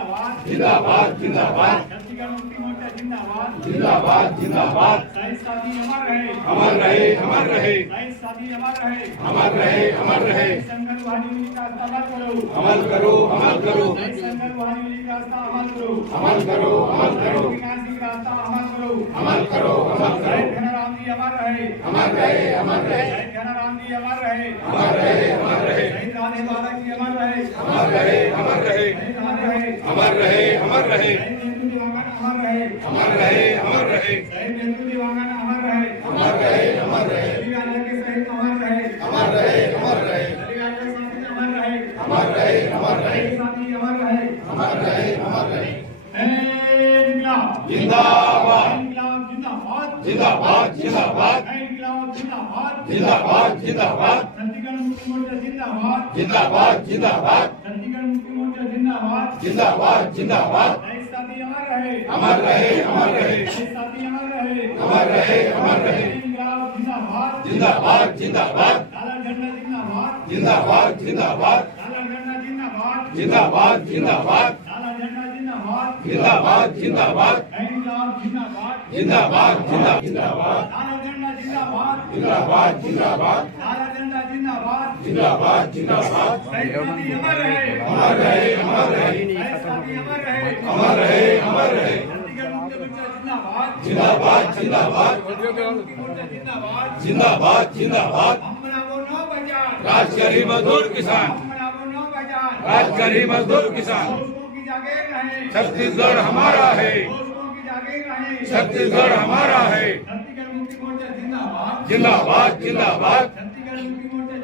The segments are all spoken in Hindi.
जिंदाबाद जिंदाबाद जिंदाबाद छत्तीसगढ़ मुक्ति मोर्चा जिंदाबाद जिंदाबाद जिंदाबाद शहीद साथी अमर रहे अमर रहे अमर रहे शहीद साथी अमर रहे अमर रहे अमर रहे संघर्ष वाहिनी का अमल करो अमल करो अमल करो संघर्ष वाहिनी का अमल करो अमल करो अमल करो विकास की रास्ता अमल करो अमल करो अमल करो घनराम जी अमर रहे अमर रहे अमर रहे घनराम जी अमर रहे अमर रहे अमर रहे राधे बाबा जी अमर रहे अमर रहे अमर रहे अमर रहे अमर रहे अमर रहे अमर रहे अमर रहे अमर रहे अमर रहे अमर रहे अमर रहे अमर रहे अमर रहे अमर रहे अमर रहे अमर रहे अमर रहे जिंदाबाद जिंदाबाद जिंदाबाद जिंदाबाद जिंदाबाद छत्तीसगढ़ मुक्ति मोर्चा जिंदाबाद जिंदाबाद जिंदाबाद छत्तीसगढ़ मुक्ति मोर्चा जिंदाबाद जिंदाबाद जिंदाबाद साथी अमर रहे अमर रहे अमर रहे साथी अमर रहे अमर रहे अमर रहे जिंदाबाद जिंदाबाद जिंदाबाद काला झंडा जिंदाबाद जिंदाबाद जिंदाबाद काला झंडा जिंदाबाद जिंदाबाद जिंदाबाद काला झंडा जिंदाबाद जिंदाबाद जिंदाबाद जिंदाबाद जिंदाबाद जिंदाबाद काला झंडा जिंदाबाद जिंदाबाद जिंदाबाद काला झंडा जिंदाबाद जिंदाबाद जिंदाबाद साथी अमर रहे अमर रहे अमर रहे साथी अमर रहे अमर रहे अमर रहे छत्तीसगढ़ मुक्ति मोर्चा जिंदाबाद जिंदाबाद जिंदाबाद मुक्ति मोर्चा जिंदाबाद जिंदाबाद जिंदाबाद हम बनाओ 9 बाजार राजकरी मजदूर किसान हम बनाओ 9 बाजार राजकरी मजदूर किसान दोस्तों की जागीर रहे छत्तीसगढ़ हमारा है दोस्तों की जागीर रहे छत्तीसगढ़ हमारा है छत्तीसगढ़ मुक्ति मोर्चा जिंदाबाद जिंदाबाद जिंदाबाद छत्तीसगढ़ मुक्ति मोर्चा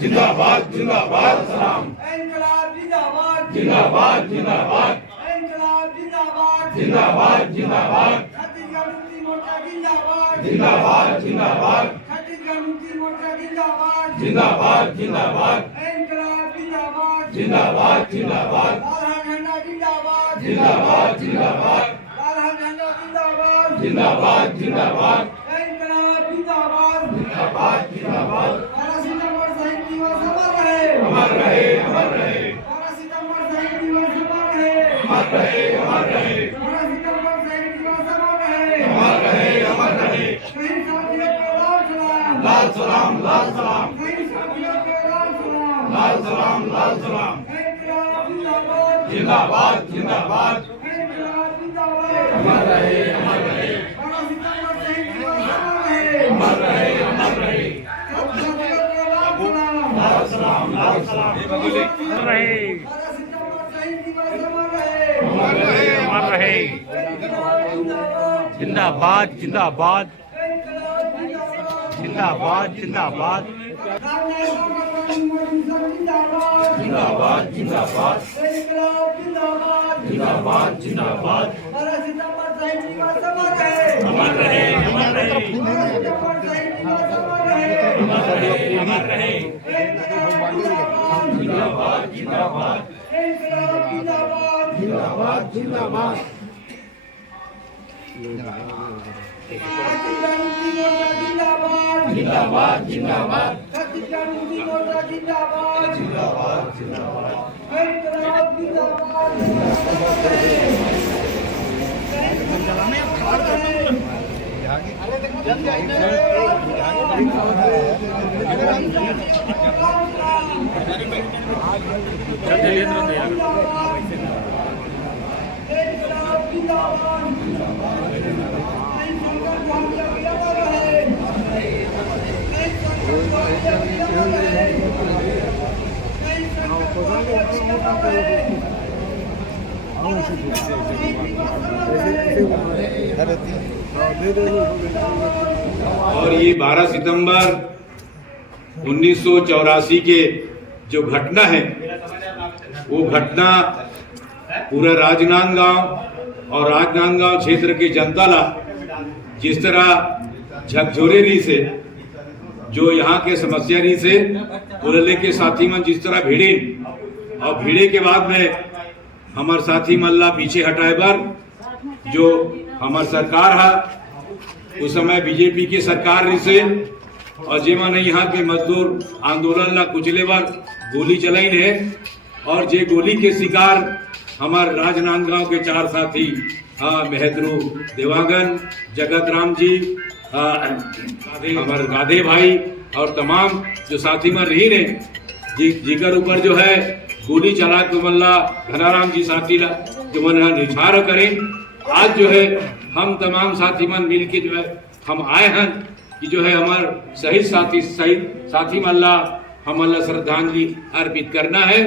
जिंदाबाद जिंदाबाद जिंदाबाद सलाम इनकलाब जिंदाबाद जिंदाबाद जिंदाबाद इनकलाब जिंदाबाद जिंदाबाद जिंदाबाद छत्तीसगढ़ मुक्ति मोर्चा जिंदाबाद जिंदाबाद जिंदाबाद छत्तीसगढ़ मुक्ति मोर्चा जिंदाबाद जिंदाबाद जिंदाबाद इनकलाब जिंदाबाद जिंदाबाद जिंदाबाद लाल झंडा जिंदाबाद जिंदाबाद जिंदाबाद लाल झंडा जिंदाबाद जिंदाबाद जिंदाबाद इनकलाब जिंदाबाद जिंदाबाद जिंदाबाद 12 सितंबर शहीद दिवस अमर रहे अमर रहे अमर रहे 12 सितंबर शहीद दिवस अमर रहे अमर रहे अमर रहे 12 सितंबर शहीद दिवस अमर रहे अमर रहे अमर रहे शहीद साथियों को लाल सलाम लाल सलाम लाल सलाम शहीद साथियों को लाल सलाम लाल सलाम इनकलाब जिंदाबाद जिंदाबाद जिंदाबाद इनकलाब जिंदाबाद अमर रहे अमर रहे 12 सितंबर शहीद दिवस अमर रहे अमर रहे साथियों को लाल सलाम लाल सलाम लाल सलाम रहे 12 सितंबर शहीद दिवस अमर रहे अमर रहे अमर रहे इनकलाब जिंदाबाद जिंदाबाद जिंदाबाद इनकलाब जिंदाबाद जिंदाबाद जिंदाबाद जिंदाबाद जिंदाबाद इनकलाब जिंदाबाद जिंदाबाद जिंदाबाद 12 सितंबर शहीद दिवस अमर रहे अमर रहे अमर रहे 12 सितंबर शहीद दिवस अमर रहे अमर रहे अमर रहे इनकलाब जिंदाबाद जिंदाबाद जिंदाबाद इनकलाब जिंदाबाद जिंदाबाद जिंदाबाद छत्तीसगढ़ मुक्ति मोर्चा जिंदाबाद जिंदाबाद जिंदाबाद छत्तीसगढ़ मुक्ति मोर्चा जिंदाबाद जिंदाबाद जिंदाबाद इनकलाब जिंदाबाद इनकलाब जिंदाबाद और ये 12 सितंबर 1984 के जो घटना है वो घटना पूरा राजनांदगांव और राजनांदगांव क्षेत्र के जनता ला जिस तरह झकझोरेरी से जो यहाँ के समस्या रही से बोलले के साथी मन जिस तरह भिड़े और भिड़े के बाद में हमार साथी मल्ला पीछे हटाए बर जो हमार सरकार है उस समय बीजेपी की सरकार रही से और जे मन यहाँ के मजदूर आंदोलन ला कुचले बार गोली चलाई है और जे गोली के शिकार हमारे राजनांदगांव के 4 साथी मेहद्रू देवांगन, जगत राम जी, हमारे राधे भाई और तमाम जो साथी मर रही ने जिकर ऊपर जो है गोली चला तो मल्ला घनाराम जी साथी ला जो मन निछार करें। आज जो है हम तमाम साथी मन मिल के जो है हम आए हैं कि जो है हमारे शहीद साथी मल्ला हमला श्रद्धांजलि अर्पित करना है।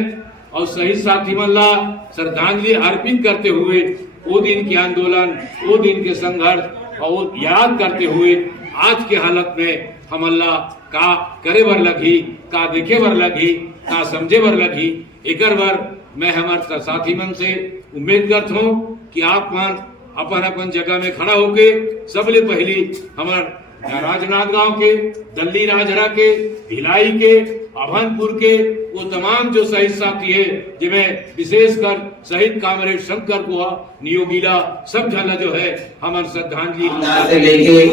और शहीद साथी मल्ला श्रद्धांजलि अर्पित करते हुए वो दिन के आंदोलन, वो दिन के संघर्ष और याद करते हुए आज के हालत में हमला का करे बर लगी, का देखे बर लगी, का समझे बर लगी। एक बार मैं हमारे साथी मन से उम्मीद करता हूँ कि आप मन अपन अपन जगह में खड़ा होके सबले पहली हमारे राजनांदगांव के, दल्ली राजरा के, भिलाई के, अभनपुर के वो तमाम जो शहीद साथी है जिनमें विशेषकर शहीद कामरेड शंकर को नियोगीला सब जन जो है हमारे श्रद्धांजलि से लेके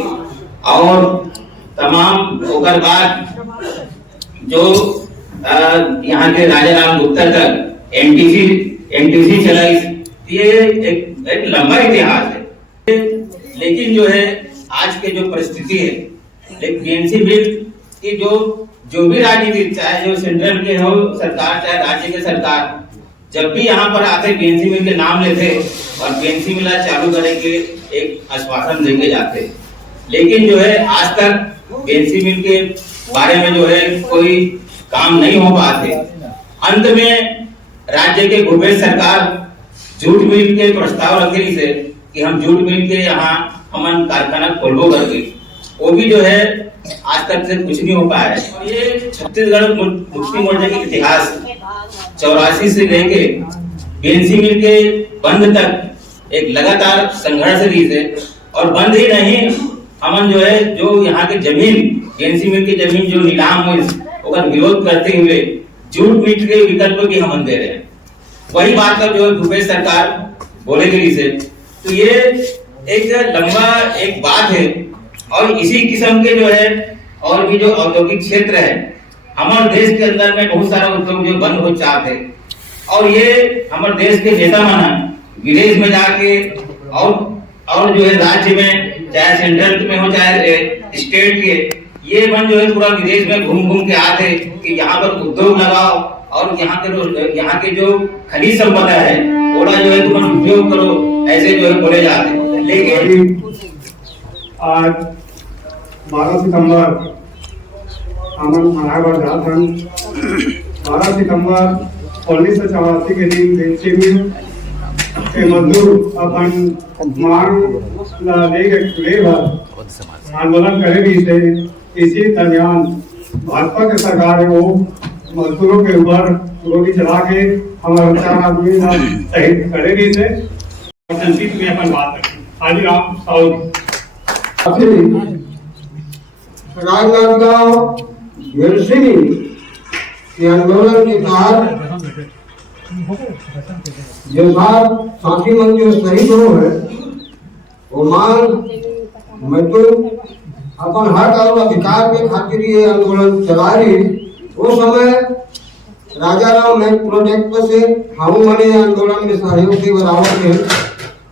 और तमाम ओकर बाद जो यहाँ के राजा राम गुप्ता तक एमटीसी चलाई, ये एक लंबा इतिहास है। लेकिन जो है आज के जो परिस्थिति है, लेकिन बीएनसी बिल की जो भी राजनीति, चाहे जो सेंट्रल के हो सरकार, चाहे राज्य के सरकार, जब भी यहाँ पर आते बीएनसी मिल के नाम लेते और बीएनसी मिल चालू करेंगे एक आश्वासन देके जाते। लेकिन जो है आज तक बीएनसी मिल के बारे में जो है कोई काम नहीं हो पाते। अंत में राज्य के भूपेश सरकार जूट मिल के प्रस्ताव रखे से कि हम जूट मिल के यहाँ हम कारखाना खोलबो करके, वो भी जो है आज तक से कुछ नहीं हो पाया है। ये छत्तीसगढ़ मुक्ति मोर्चा के इतिहास 84 से लेके बीएनसी मिल के बंद तक एक लगातार संघर्ष रही है। और बंद ही नहीं, हम जो है जो यहाँ के जमीन बीएनसी मिल की जमीन जो नीलाम हुई उसका विरोध करते हुए जूट मिल के विकल्प भी हम दे रहे हैं। वही बात अब जो है भूपेश सरकार बोलेगी से, तो ये एक लंबा एक बात है। और इसी किस्म के जो है और भी जो औद्योगिक क्षेत्र है हमारे देश के अंदर में बहुत सारा उद्योग जो बंद हो चाहते, और ये हमारे देश के नेता माना विदेश में जाके और जो है राज्य में चाहे सेंट्रल में हो चाहे स्टेट के, ये बन जो है पूरा विदेश में घूम के आते कि यहाँ पर उद्योग लगाओ और यहाँ के जो खनिज संपदा है थोड़ा जो है तुम उपयोग करो, ऐसे जो है बोले जाते। लेकिन आज 12 सितंबर हम मनाए बर जात हन। 12 सितंबर 1984 के दिन बीएनसी मिल के मजदूर अपन मांग ले आंदोलन करे भी थे। इसी दरमियान भाजपा के सरकार है वो मजदूरों के ऊपर गोली चला के हमारे 4 आदमी शहीद करे भी थे। संक्षिप्त में अपन बात करें। हाजी राम साउद राजनांदगांव बीएनसी के आंदोलन के तहत जो साथी मन जो शहीद हो है वो मांग मैं तो अपन हक और अधिकार के खातिर ये आंदोलन चला रही। वो समय राजा राम मैं प्रोजेक्ट से हम मने आंदोलन में सहयोग के बराबर है।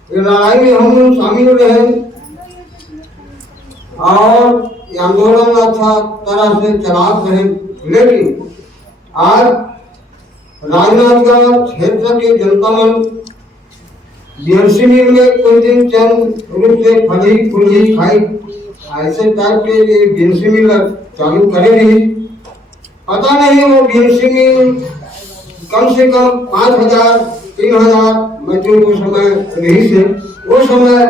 ये लड़ाई में हम शामिल रहे और आंदोलन अच्छा तरह से चला रहे। लेकिन आज राजनांदगांव क्षेत्र के जनता मन बीएनसी मिल में कोई दिन चंद रूप से फली फूली खाई ऐसे टाइप के ये बीएनसी मिल चालू करे नहीं। पता नहीं वो बीएनसी मिल कम से कम 5,000 3,000 मजदूर को समय रही से वो समय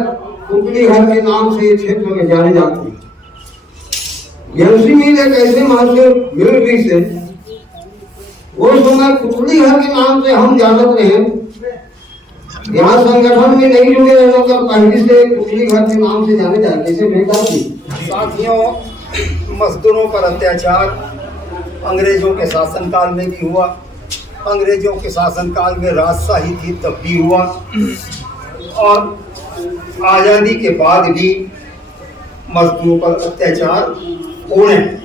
कुटली हर के नाम से क्षेत्र में जाने जाती। बीएनसी मिल एक ऐसे महसूस मिल रही से वो समय कुटली हर के नाम से हम जानते रहे। यहाँ संगठन में नहीं जुड़े लोग पहले से कुटली घर के नाम से जाने जाते कैसे बेटा थी। साथियों, मजदूरों पर अत्याचार अंग्रेजों के शासनकाल में भी हुआ। अंग्रेजों के शासनकाल में राजशाही थी तब भी हुआ, और आज़ादी के बाद भी मजदूरों पर अत्याचार हो रहे हैं।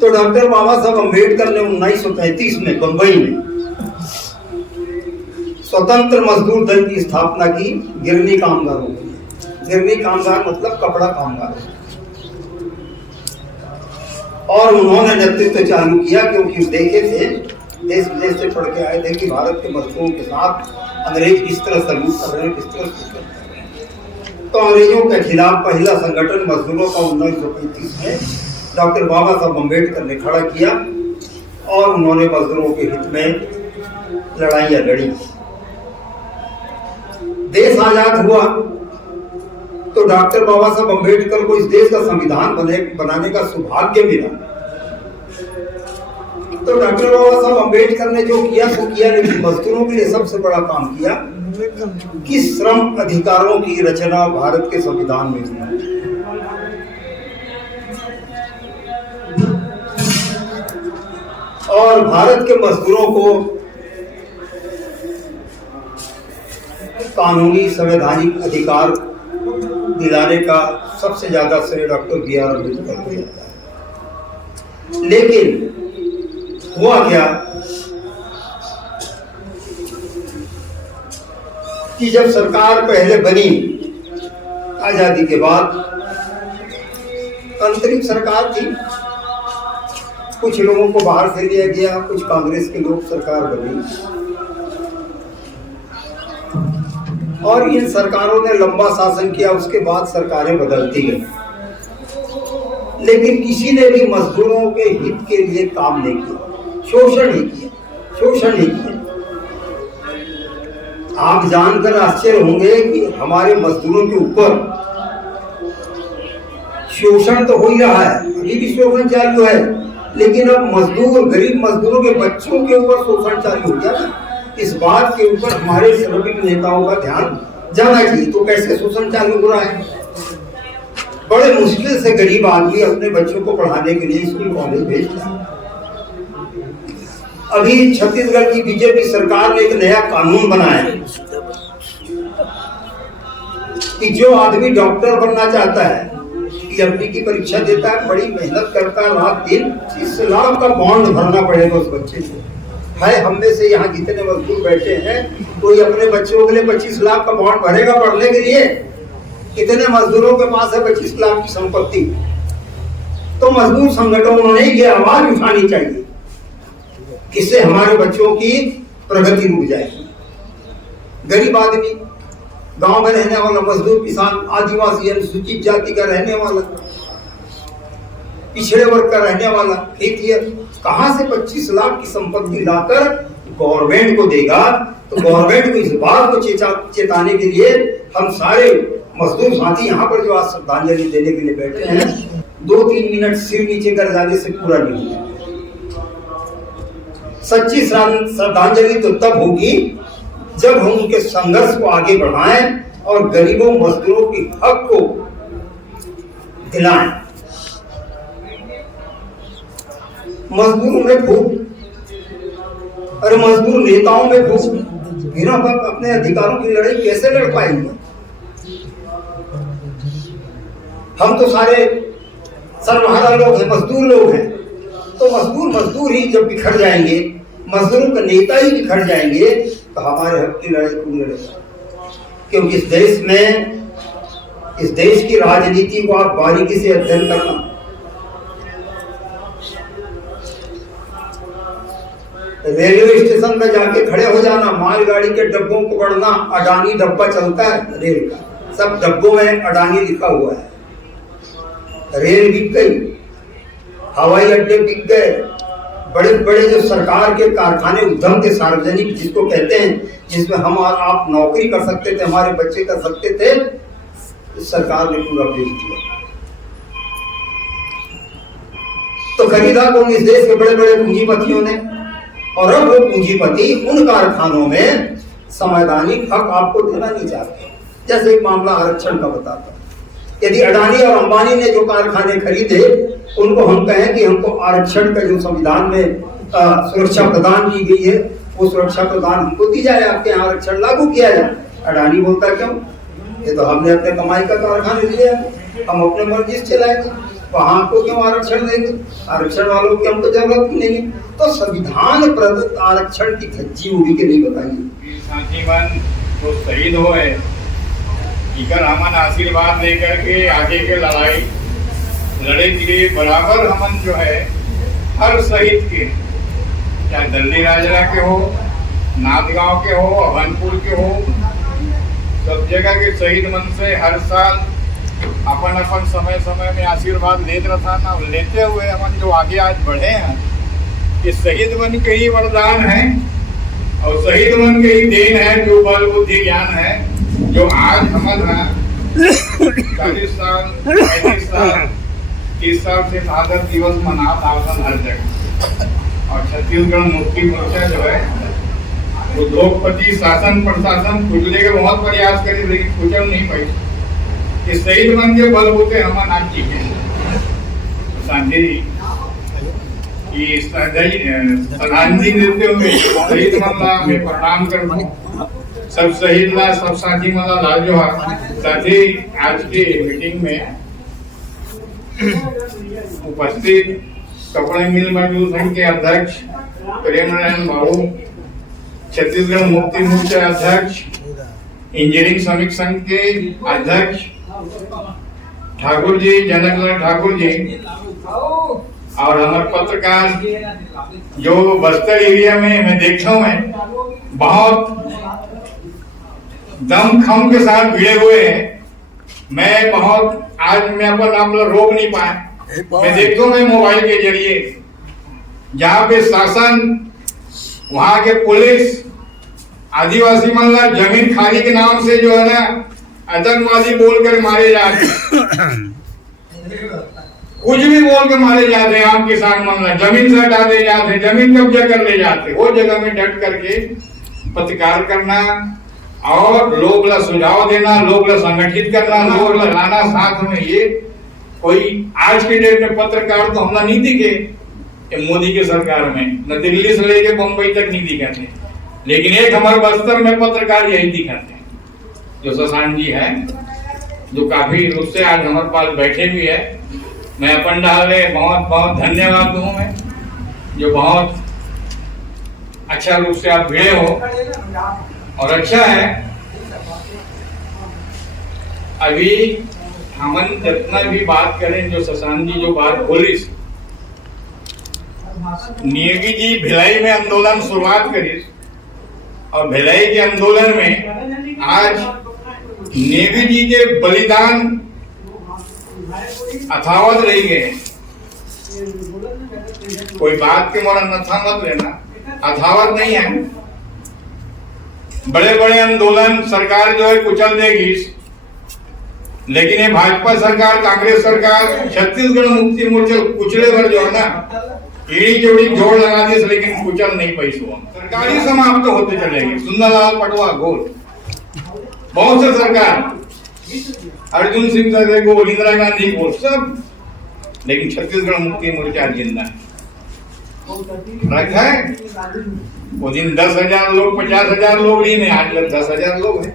तो डॉक्टर बाबा साहब अम्बेडकर ने 1935 में बंबई में स्वतंत्र मजदूर दल की स्थापना की गिरनी कामगारों के लिए। गिरनी कामगार मतलब कपड़ा कामगार। और उन्होंने नेतृत्व चालू किया क्योंकि देखे थे, देश विदेश से पढ़ के आए थे कि भारत के मजदूरों के साथ अंग्रेज किस तरह सलूक कर रहे हैं, किस तरह सलूक कर रहे हैं। तो अंग्रेजों के खिलाफ पहला संगठन मजदूरों का 1935 में डॉक्टर बाबा साहब अम्बेडकर ने खड़ा किया और उन्होंने मजदूरों के हित में लड़ाइयाँ लड़ी। देश आजाद हुआ तो डॉक्टर बाबा साहब अम्बेडकर को इस देश का संविधान बनाने का सौभाग्य मिला। तो डॉक्टर बाबा साहब अम्बेडकर ने जो किया वो किया, लेकिन मजदूरों के लिए सबसे बड़ा काम किया कि श्रम अधिकारों की रचना भारत के संविधान में हुई। और भारत के मजदूरों को कानूनी संवैधानिक अधिकार दिलाने का सबसे ज्यादा श्रेय डॉक्टर B.R. अम्बेडकर को जाता है। लेकिन हुआ क्या कि जब सरकार पहले बनी आजादी के बाद, अंतरिम सरकार थी, कुछ लोगों को बाहर से लिया गया, कुछ कांग्रेस के लोग सरकार बनी और इन सरकारों ने लंबा शासन किया। उसके बाद सरकारें बदलती गई, लेकिन किसी ने भी मजदूरों के हित के लिए काम नहीं किया, शोषण नहीं किया, शोषण नहीं किया। आप जानकर आश्चर्य होंगे कि हमारे मजदूरों के ऊपर शोषण तो हो ही रहा है, अभी भी शोषण चालू है, लेकिन अब मजदूर, गरीब मजदूरों के बच्चों के ऊपर शोषण चालू हो गया। इस बात के ऊपर हमारे श्रमिक नेताओं का ध्यान जाना चाहिए। तो कैसे शोषण चालू हो रहा है? बड़े मुश्किल से गरीब आदमी अपने बच्चों को पढ़ाने के लिए स्कूल कॉलेज भेजता है। अभी छत्तीसगढ़ की बीजेपी सरकार ने एक नया कानून बनाया कि जो आदमी डॉक्टर बनना चाहता है, PhD की परीक्षा देता है, बड़ी मेहनत करता है, रात दिन, 30 लाख का बॉन्ड भरना पड़ेगा उस बच्चे को। है हम में से यहाँ जितने मजदूर बैठे हैं, कोई अपने बच्चों के लिए 25 लाख का बॉन्ड भरेगा पढ़ने के लिए? कितने मजदूरों के पास है 25 लाख की संपत्ति? तो मजदूर संगठनों ने ये आवाज उठानी चाहिए जिससे हमारे बच्चों की प्रगति रुक जाएगी। गरीब आदमी, गांव में रहने वाला मजदूर, किसान, आदिवासी, अनुसूचित जाति का रहने वाला, पिछड़े वर्ग का रहने वाला, खेतिहर, कहां से 25 लाख की संपत्ति लाकर गवर्नमेंट को देगा? तो गवर्नमेंट को इस बात को चेताने के लिए हम सारे मजदूर साथी यहाँ पर जो आज श्रद्धांजलि देने के लिए बैठे हैं, 2-3 मिनट सिर नीचे कर जाने से पूरा नहीं होगा। सच्ची श्रद्धांजलि तो तब होगी जब हम उनके संघर्ष को आगे बढ़ाएं और गरीबों मजदूरों के हक को दिलाएं। मजदूरों में भूख, अरे मजदूर नेताओं में भूख, बिना अपने अधिकारों की लड़ाई कैसे लड़ पाएंगे? हम तो सारे सर्वहारा लोग हैं, मजदूर लोग हैं। तो मजदूर ही जब बिखर जाएंगे, मजदूरों का नेता ही बिखर जाएंगे, तो हमारे हक की लड़ाई कौन लड़ेगा? क्योंकि इस देश की राजनीति को आप बारीकी से अध्ययन करना। रेलवे स्टेशन में जाके खड़े हो जाना, मालगाड़ी के डब्बों को पढ़ना, अडानी डब्बा चलता है रेल का, सब डब्बों में अडानी लिखा हुआ है। रेल बिक गई, हवाई अड्डे बिक गए, बड़े बड़े जो सरकार के कारखाने, उद्यम थे सार्वजनिक जिसको कहते हैं, जिसमें हम और आप नौकरी कर सकते थे, हमारे बच्चे कर सकते थे, सरकार ने पूरा बेच दिया। तो खरीदा कौन? इस देश के बड़े बड़े पूंजीपतियों ने। और अब वो पूंजीपति उन कारखानों में संवैधानिक हक आपको देना नहीं चाहते। जैसे एक मामला आरक्षण का बताता हूं। यदि अडानी और अंबानी ने जो कारखाने खरीदे, उनको हम कहें कि हमको आरक्षण का जो संविधान में सुरक्षा प्रदान की गई है, वो सुरक्षा प्रदान हमको दी जाए, आपके यहाँ आरक्षण लागू किया जाए। अडानी बोलता क्यों? ये तो हमने अपने कमाई का कारखाने लिए, हम अपने मर्जी से चलाएंगे। वहां को क्यों आरक्षण देंगे? आरक्षण वालों की हमको जरूरत ही नहीं है। तो संविधान प्रदत्त आरक्षण की धज्जी उड़ी के नहीं बताइए। साथी मन तो शहीद हो है, इकर हमन आशीर्वाद लेकर के आगे के लड़ाई लड़े के बराबर हमन जो है हर शहीद के, चाहे दल्ली राजरा के हो, नाथगांव के हो, अभनपुर के हो, सब जगह के शहीद मन से हर साल अपन समय समय में आशीर्वाद लेते रहता ना, लेते हुए हमन जो आगे आज बढ़े हैं, ये शहीद मन के ही वरदान है और शहीद मन के ही देन है, जो बल बुद्धि ज्ञान है, जो आज हमन 40 साल 35 साल 30 साल से शहादत दिवस मना था हर जगह। और छत्तीसगढ़ मुक्ति मोर्चा जो है वो द्रौपदी शासन प्रशासन कुचले के बहुत प्रयास करे, लेकिन कुचल नहीं पाई। इस शहीद मन के बलबूते हम आज जीते शांति की श्रद्धांजलि देते हुए शहीद मन में प्रणाम करता हूँ। सब शहीद ला, सब साथी मन ला जोहार। साथ ही आज के मीटिंग में उपस्थित कपड़े मिल मजदूर संघ के अध्यक्ष प्रेम नारायण बाबू, छत्तीसगढ़ मुक्ति मोर्चा अध्यक्ष, इंजीनियरिंग श्रमिक संघ के अध्यक्ष ठाकुर जी, जनकलाल ठाकुर जी, और हमारे पत्रकार जो बस्तर एरिया में मैं देखता हूँ, मैं बहुत दमखम के साथ भिड़े हुए हैं। मैं बहुत आज मैं अपन आप लोग रोक नहीं पाया। मैं देखता हूँ मैं मोबाइल के जरिए जहाँ पे शासन, वहां के पुलिस आदिवासी मंडला जमीन खाली के नाम से जो है ना आतंकवादी बोलकर मारे जाते हैं, कुछ भी बोल के मारे जाते हैं। आम किसान मंडला जमीन से हटा दे जाते हैं, जमीन कब्जा कर ले जाते, वो जगह में डट करके पत्रकार करना और लोग ला सुझाव देना, लोग ला संगठित करना, लोग ला लाना साथ में। ये कोई आज के डेट में पत्रकार तो हमला नहीं दिखे मोदी के सरकार में, न दिल्ली से लेके बम्बई तक नहीं दिखाते, लेकिन एक हमारे बस्तर में पत्रकार यही दिखाते हैं, जो शशांक जी है, जो काफी रूप से आज हमारे पास बैठे भी है। मैं अपन डाले बहुत बहुत धन्यवाद दूं मैं, जो बहुत अच्छा रूप से आप भिड़े हो और अच्छा है। अभी हमन जितना भी बात करें, जो शशांक जी जो बात बोली, नेगी जी भिलाई में आंदोलन शुरुआत करी और भिलाई के आंदोलन में आज नेगी जी के बलिदान अथावत रह गए। कोई बात के मोरा नथा मत लेना, अथावत नहीं है। बड़े बड़े आंदोलन सरकार जो है कुचल देगी, लेकिन ये भाजपा सरकार, कांग्रेस सरकार, छत्तीसगढ़ मुक्ति मोर्चा कुचले भर जो है ना एड़ी जोड़ी जोड़ लगा दी, लेकिन कुचल नहीं पाई। सरकारी समाप्त तो होते चलेगी। सुंदरलाल पटवा गोल, बहुत से सरकार, अर्जुन सिंह सर गोल, इंदिरा गांधी गोल, सब, लेकिन छत्तीसगढ़ मुक्ति मोर्चा जिंदा रखा है। वो दिन 10,000 लोग 50,000 लोग नहीं है, आज 10,000 लोग है।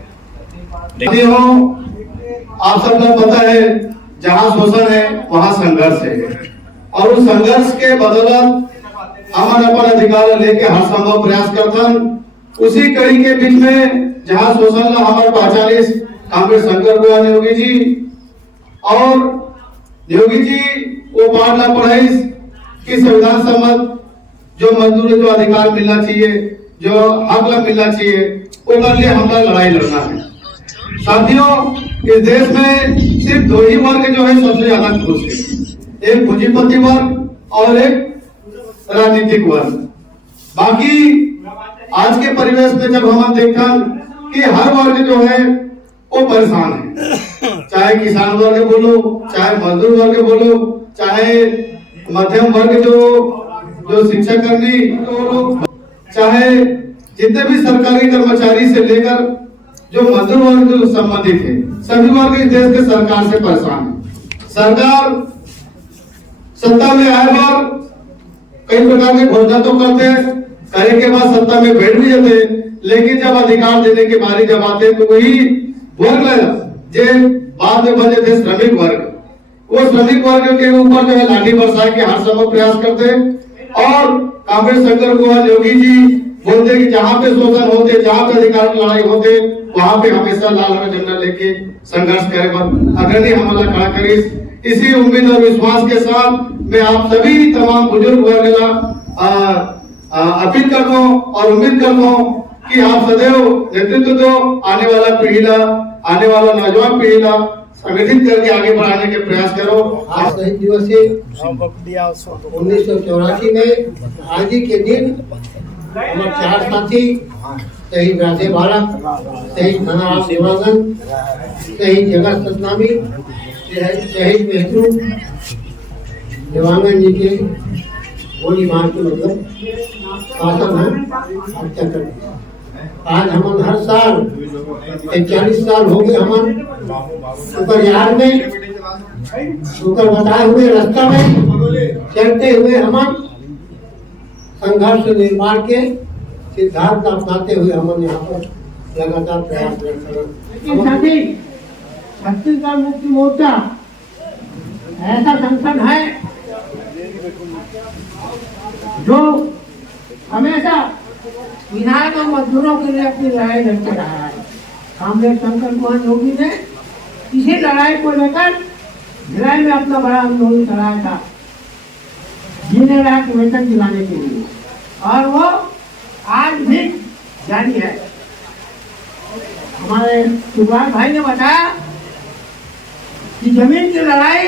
आप सब लोग पता है, जहाँ शोषण है वहाँ संघर्ष है, और उस संघर्ष के बदौलत हम अपन अधिकार लेके हर संभव प्रयास करते। उसी कड़ी के बीच में जहाँ शोषण ला हमारे पहचानिस कांग्रेस शंकर गोयल योगी जी, और योगी जी वो बात ला पढ़ाई कि संविधान सम्मत जो मजदूर जो अधिकार मिलना चाहिए, जो हक ला मिलना चाहिए, वो कर लिए हमारा लड़ाई लड़ना है। साथियों, इस देश में सिर्फ दो ही वर्ग जो है सबसे ज्यादा खुश है, एक पूंजीपति वर्ग और एक राजनीतिक वर्ग। बाकी आज के परिवेश में जब हम देखा कि हर वर्ग जो है वो परेशान है, चाहे किसान वर्ग बोलो, चाहे मजदूर वर्ग बोलो, चाहे मध्यम वर्ग जो शिक्षा कर्मी बोलो, चाहे जितने भी सरकारी कर्मचारी से लेकर जो मजदूर वर्ग जो संबंधित है, सभी वर्ग इस देश के सरकार से परेशान है। सरकार सत्ता में आए बार कई प्रकार के घोषणा तो करते हैं, करने के बाद सत्ता में बैठ भी जाते हैं, लेकिन जब अधिकार देने की बारी जब आते हैं तो वही वर्ग जे बाद में बने थे श्रमिक वर्ग, वो श्रमिक वर्ग के ऊपर जो है लाठी बरसाए के हर संभव प्रयास करते। और कांग्रेस शंकर कुमार योगी जी बोलते कि जहाँ पे शोषण होते, जहाँ पे अधिकार की लड़ाई होते, वहाँ पे हमेशा लाल हरा झंडा लेके संघर्ष करे पर अग्रणी हमला खड़ा करे। इसी उम्मीद और विश्वास के साथ मैं आप सभी तमाम बुजुर्ग वर्ग अपील करता हूँ और उम्मीद करता हूँ कि आप सदैव नेतृत्व दो, आने वाला पीढ़ीला, आने वाला नौजवान पीढ़ीला संगठित करके आगे बढ़ाने के प्रयास करो। आज शहीद दिवस है 1984 में। आज ही के दिन हमारे 4 साथी शहीद राधे बालक, शहीद धनाराम देवांगन, शहीद जगत सतनामी, शहीद मेहतरू देवांगन जी के गोली मार के मतलब शासन है हत्या कर दिया। आज हम हर साल 40 साल हो गए हम ऊपर यार में ऊपर बताए हुए रास्ता में चलते हुए हम संघर्ष निर्माण के सिद्धांत अपनाते हुए हम यहाँ पर लगातार प्रयास करते हैं। छत्तीसगढ़ मुक्ति मोर्चा ऐसा संगठन है जो हमेशा विधायक और मजदूरों के लिए अपनी लड़ाई लड़ते रहा है। कांग्रेस शंकर कुमार योगी ने इसी लड़ाई को लेकर भिलाई में अपना बड़ा आंदोलन चलाया था, जीने लायक वेतन दिलाने के लिए, और वो आज भी जारी है। हमारे सुभाष भाई ने बताया कि जमीन की लड़ाई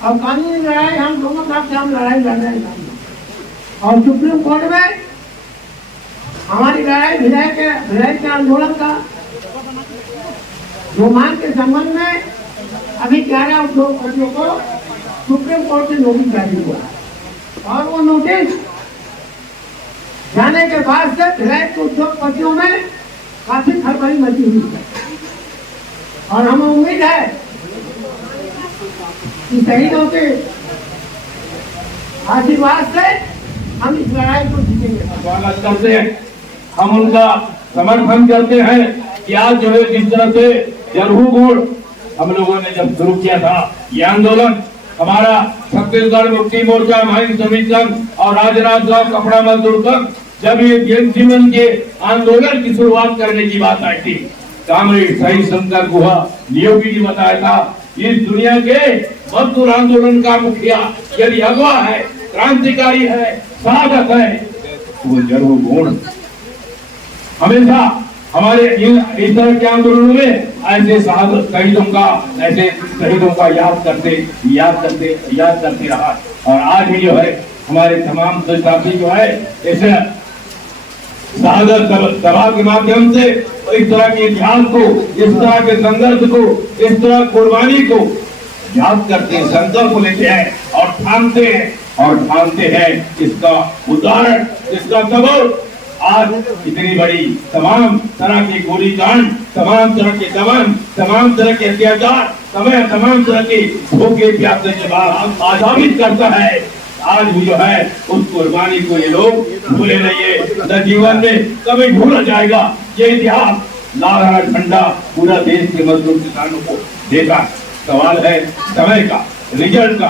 और कानूनी लड़ाई हम दोनों तरफ से हम लड़ाई लड़ रहे हैं। और सुप्रीम कोर्ट में हमारी लड़ाई भिलाई के आंदोलन का जो मांग के संबंध में अभी 11 उद्योगपतियों को सुप्रीम कोर्ट से नोटिस जारी हुआ। और वो नोटिस जाने के बाद से भिलाई के उद्योगपतियों में काफी खलबली मची हुई है। और हमें उम्मीद है कि शहीदों के आशीर्वाद से हम इस लड़ाई को जीतेंगे। स्वागत करते हैं, हम उनका समर्थन करते हैं कि आज जो है जिस तरह से जरहूगुड़ हम लोगों ने जब शुरू किया था ये आंदोलन, हमारा छत्तीसगढ़ मुक्ति मोर्चा, माइन श्रमिक संघ और राजनांदगांव कपड़ा मजदूर संघ जब ये जनजीवन के आंदोलन की शुरुआत करने की बात आई थी, कामरेड शहीद शंकर कुमार योगी जी बताया था इस दुनिया के मजदूर आंदोलन का मुखिया यदि अगवा है, क्रांतिकारी है, साधक है, वो जरहूगुड़। हमेशा हमारे इस तरह के आंदोलनों में ऐसे शहीदों का याद करते रहा। और आज भी जो है हमारे तमाम साथी जो है ऐसे शहादत सभा के माध्यम से इस तरह के इतिहास को, इस तरह के संघर्ष को, इस तरह कुर्बानी को याद करते हैं, संकल्प लेते हैं और ठानते हैं इसका उदाहरण, इसका सबूत आज इतनी बड़ी तमाम तरह की गोलीकांड, तमाम तरह के दमन, तमाम तरह के अत्याचार, तमाम तरह के भूखे प्यासे के बाद आजादी करता है। आज भी जो है उस कुर्बानी को ये लोग भूले नहीं है, न जीवन में कभी भूला जाएगा ये इतिहास। लाल हरा झंडा पूरा देश के मजदूर किसानों को देता। सवाल है समय का, रिजल्ट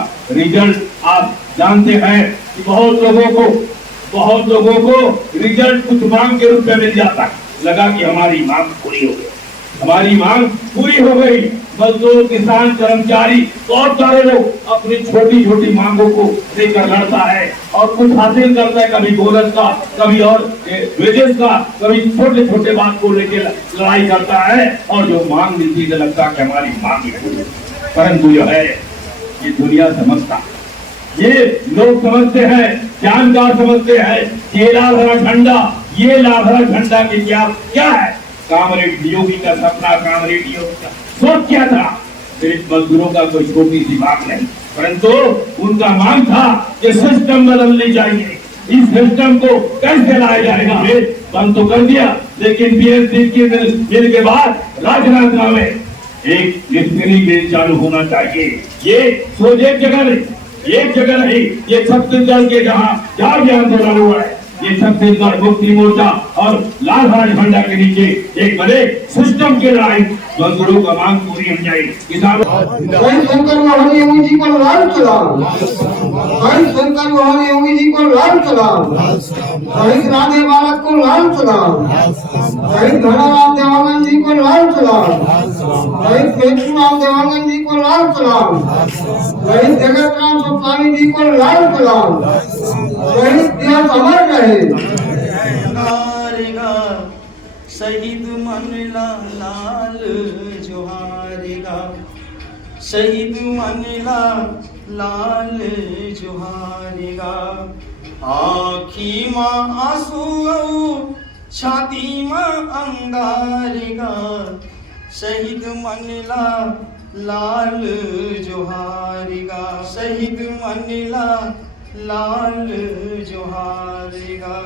आप जानते हैं कि बहुत लोगों को रिजल्ट कुछ मांग के रूप में मिल जाता है। लगा कि हमारी मांग पूरी हो गई। मजदूर, किसान, कर्मचारी, बहुत सारे लोग अपनी छोटी छोटी मांगों को लेकर लड़ता है और कुछ हासिल करता है, कभी बोनस का, कभी और वेजेस का, कभी छोटे छोटे बात को लेकर लड़ाई करता है। और जो मांग मिलती है लगता है कि हमारी मांग है। परंतु जो है ये दुनिया समझता, ये लोग समझते हैं, जानकार समझते हैं ये लाल हरा झंडा की क्या है। कामरेड योगी का सपना, कामरेड योगी का सोच क्या था, सिर्फ मजदूरों का कोई छोटी सी बात नहीं, परंतु उनका मांग था कि सिस्टम बदलनी चाहिए। इस सिस्टम को कैसे लाया जाएगा, बंद तो कर दिया, लेकिन बीएसपी के मिल के बाद राजनांदगांव में एक स्पिनिंग मिल चालू होना चाहिए। ये सोच एक जगह नहीं, ये छत्तीसगढ़ के जहाँ भी आंदोलन हुआ है ये छत्तीसगढ़ मुक्ति मोर्चा और लाल हरा झंडा के नीचे एक बड़े सिस्टम की लड़ाई मजदूरों का मांग पूरी हो जाए। किसानों भाई शंकर मोहन योगी जी को लाल सलाम, भाई शंकर मोहन योगी जी को लाल सलाम, भाई राधे बालक को लाल सलाम, भाई धनाराम देवानंद जी को लाल सलाम, भाई पेशुराम देवानंद जी को लाल सलाम, भाई जगत राम सुल्तानी जी को लाल सलाम, भाई इतिहास अमर रहे। शहीद मनला लाल जोहारेगा, शहीद मनला लाल जोहारेगा। आँखी माँ आंसू छाती माँ अंगारेगा, शहीद मनला लाल जोहारेगा, शहीद मनला लाल जोहारेगा।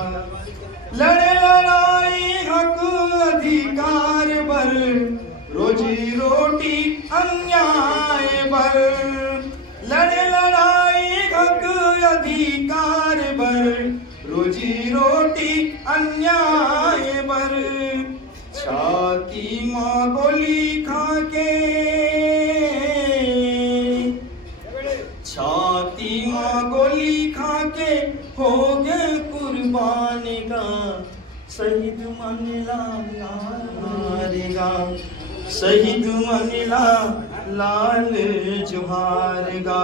लड़े लड़ाई हक अधिकार पर, रोजी रोटी अन्याय पर, लड़े लड़ाई हक अधिकार पर, रोजी रोटी अन्याय पर। छाती माँ गोली खा के, छाती माँ गोली खा के हो गए कुर्बान का, शहीद मनला लारेगा, शहीद मनला लाल जोहारेगा।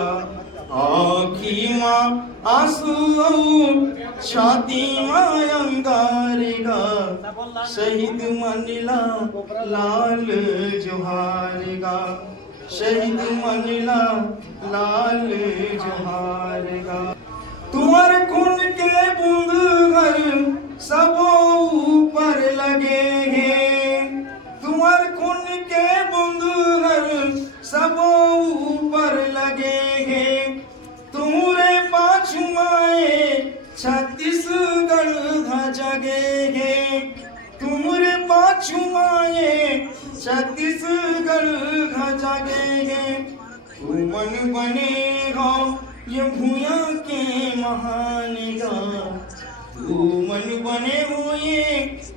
आँखी माँ आंसू छाती माँ अंगारेगा, शहीद मनला लाल जोहारेगा, शहीद मनला लाल जोहारेगा। तुम्हारे खून के बूंद घर सबों ऊपर लगे हैं, तुम्हारे खून के बूंद घर सबों ऊपर लगे हैं। तुम्हारे पाछुआए छत्तीसगढ़ जगे हैं, तुम्हारे पाछुआए छत्तीसगढ़ जगे हैं। तुमन बने हो ये भूया के महान गा, तुमन बने हुए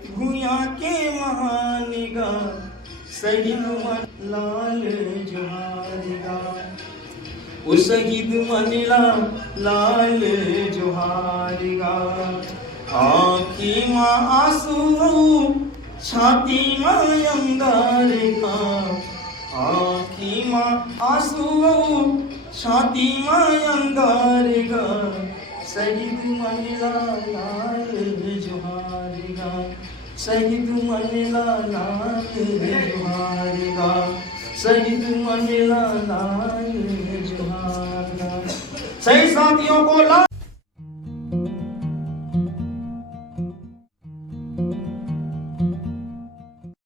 भूया के महान गा, शहीद मन लाल जोहारेगा, वो शहीद मनला लाल जोहारेगा। आँखी माँ आंसू छाती माँ अंगारेगा, आँखी माँ आंसू छाती माँ अंगारेगा, शहीद मनला लाल जोहारेगा, शहीद मनला लाल जोहारेगा, शहीद मनला लाल जोहारेगा। सही साथियों को